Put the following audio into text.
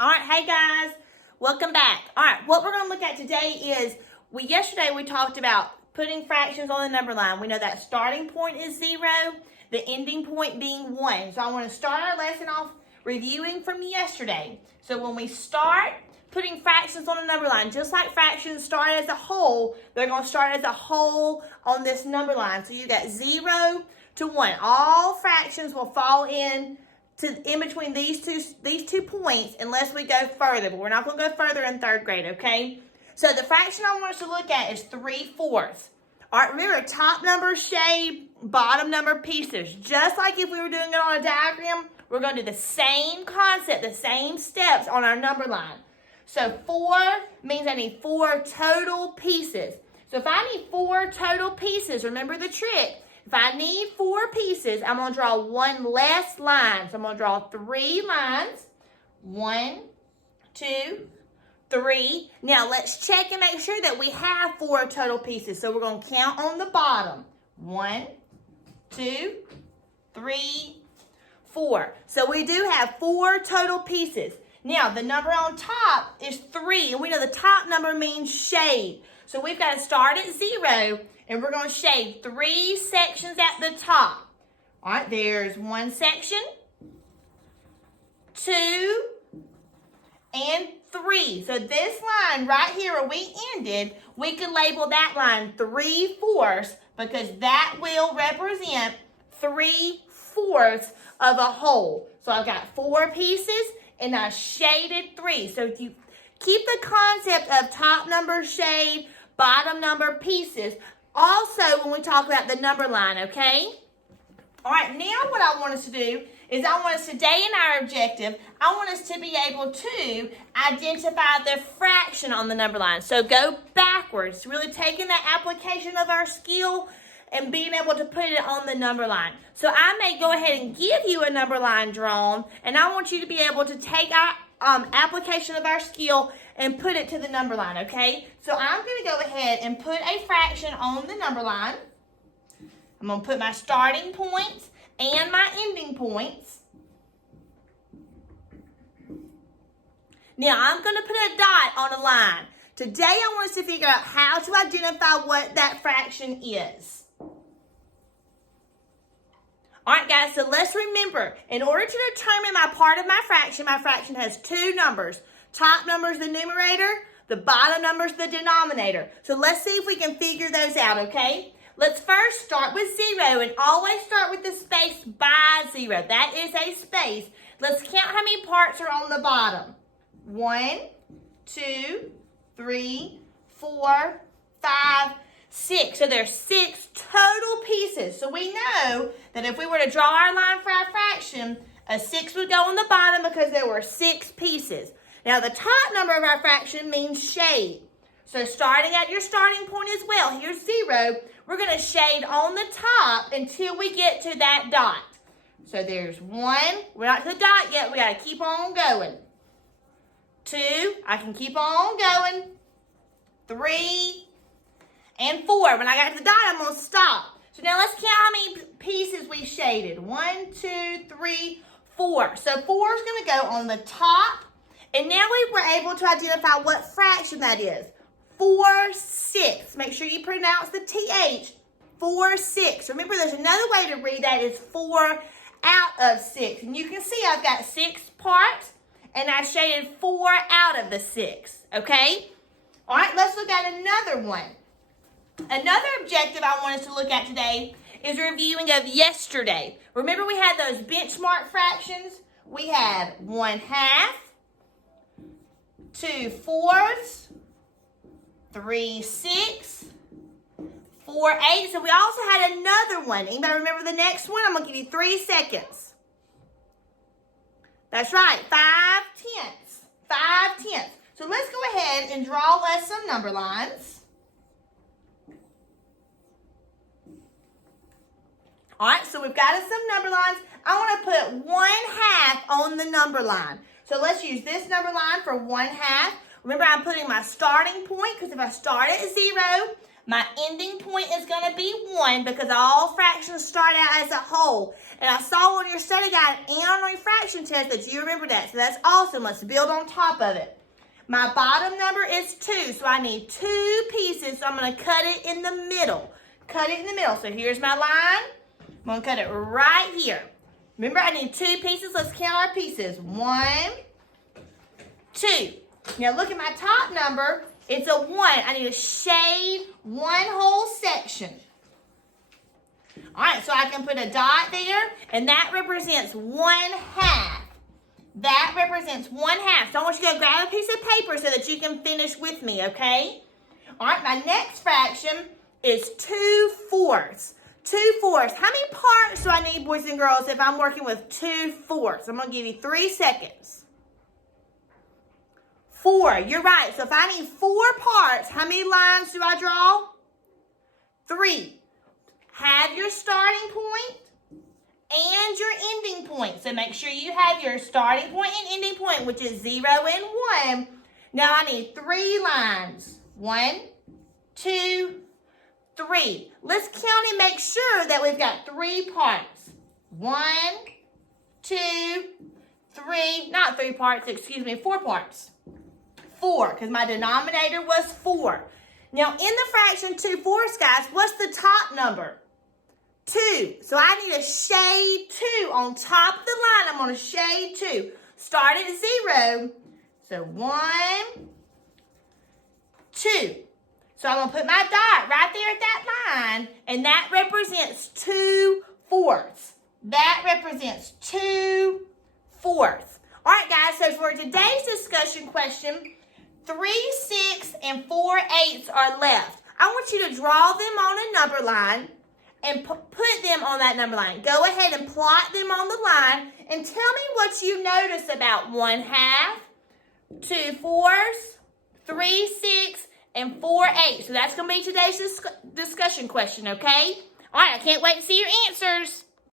All right, hey guys, welcome back. All right, what we're going to look at today is, yesterday we talked about putting fractions on the number line. We know that starting point is 0, the ending point being 1. So I want to start our lesson off reviewing from yesterday. So when we start putting fractions on a number line, just like fractions start as a whole, they're going to start as a whole on this number line. So you got 0 to 1. All fractions will fall in between these two points unless we go further, but we're not going to go further in third grade, okay? So the fraction I want us to look at is 3/4. All right, remember, top number shade, bottom number pieces. Just like if we were doing it on a diagram, we're going to do the same concept, the same steps on our number line. So 4 means I need 4 total pieces. So if I need 4 total pieces, remember the trick. If I need 4 pieces, I'm going to draw one less line. So I'm going to draw 3 lines. 1, 2, 3. Now let's check and make sure that we have 4 total pieces. So we're going to count on the bottom. 1, 2, 3, 4. So we do have 4 total pieces. Now the number on top is 3. And we know the top number means shade. So we've got to start at 0. And we're going to shade 3 sections at the top. All right, there's 1 section, 2, and 3. So this line right here where we ended, we could label that line 3/4 because that will represent 3/4 of a whole. So I've got 4 pieces and I shaded 3. So if you keep the concept of top number shade, bottom number pieces, also when we talk about the number line, okay? All right, now what I want us to do is I want us today in our objective, I want us to be able to identify the fraction on the number line. So go backwards, really taking that application of our skill and being able to put it on the number line. So I may go ahead and give you a number line drawn, and I want you to be able to take our application of our skill and put it to the number line, okay? So I'm going to go ahead and put a fraction on the number line. I'm going to put my starting points and my ending points. Now I'm going to put a dot on a line. Today I want us to figure out how to identify what that fraction is. All right, guys, so let's remember, in order to determine my part of my fraction has 2 numbers. Top number is the numerator, the bottom number is the denominator. So let's see if we can figure those out, okay? Let's first start with 0 and always start with the space by 0. That is a space. Let's count how many parts are on the bottom. 1, 2, 3, 4, 5, 6. So there's 6 total pieces. So we know that if we were to draw our line for our fraction, a 6 would go on the bottom because there were 6 pieces. Now the top number of our fraction means shade. So starting at your starting point as well, here's 0. We're going to shade on the top until we get to that dot. So there's 1. We're not to the dot yet. We got to keep on going. 2. I can keep on going. 3. And 4. When I got to the dot, I'm going to stop. So now let's count how many pieces we shaded. 1, 2, 3, 4. So 4 is going to go on the top. And now we were able to identify what fraction that is. 4/6. Make sure you pronounce the TH. 4/6. Remember, there's another way to read that is 4 out of 6. And you can see I've got 6 parts, and I shaded 4 out of the 6. Okay? All right, let's look at another one. Another objective I want us to look at today is a reviewing of yesterday. Remember we had those benchmark fractions? We had 1/2, 2/4, 3/6, 4/8. So we also had another one. Anybody remember the next one? I'm going to give you 3 seconds. That's right, 5/10. 5/10. So let's go ahead and draw us some number lines. All right, so we've got us some number lines. I want to put 1/2 on the number line. So let's use this number line for 1/2. Remember, I'm putting my starting point because if I start at 0, My ending point is going to be 1 because all fractions start out as a whole. And I saw on your study guide and on your fraction test that you remember that. So that's awesome. Let's build on top of it. My bottom number is 2, so I need 2 pieces. So I'm going to cut it in the middle. Cut it in the middle. So here's my line. I'm going to cut it right here. Remember, I need 2 pieces. Let's count our pieces. 1, 2. Now look at my top number. It's a 1. I need to shade 1 whole section. All right, so I can put a dot there, and that represents 1/2. That represents 1/2. So I want you to go grab a piece of paper so that you can finish with me, okay? All right, my next fraction is 2/4. 2/4. How many parts do I need, boys and girls, if I'm working with 2/4? I'm going to give you 3 seconds. 4. You're right. So if I need 4 parts, how many lines do I draw? 3. Have your starting point and your ending point. So make sure you have your starting point and ending point, which is 0 and 1. Now I need 3 lines. 1, 2, 3. Let's count and make sure that we've got 3 parts. 1, 2, 3. Not 3 parts, excuse me, 4 parts. 4, because my denominator was 4. Now, in the fraction 2/4, guys, what's the top number? 2. So I need to shade 2 on top of the line. I'm going to shade 2. Start at 0. So 1, 2. So I'm going to put my dot right there at that line, and that represents 2/4. That represents 2/4. All right, guys, so for today's discussion question, 3 6 and 4 8 are left. I want you to draw them on a number line and put them on that number line. Go ahead and plot them on the line and tell me what you notice about 1/2, 2/4, 3 6, and 4 8. So that's going to be today's discussion question, okay? All right, I can't wait to see your answers.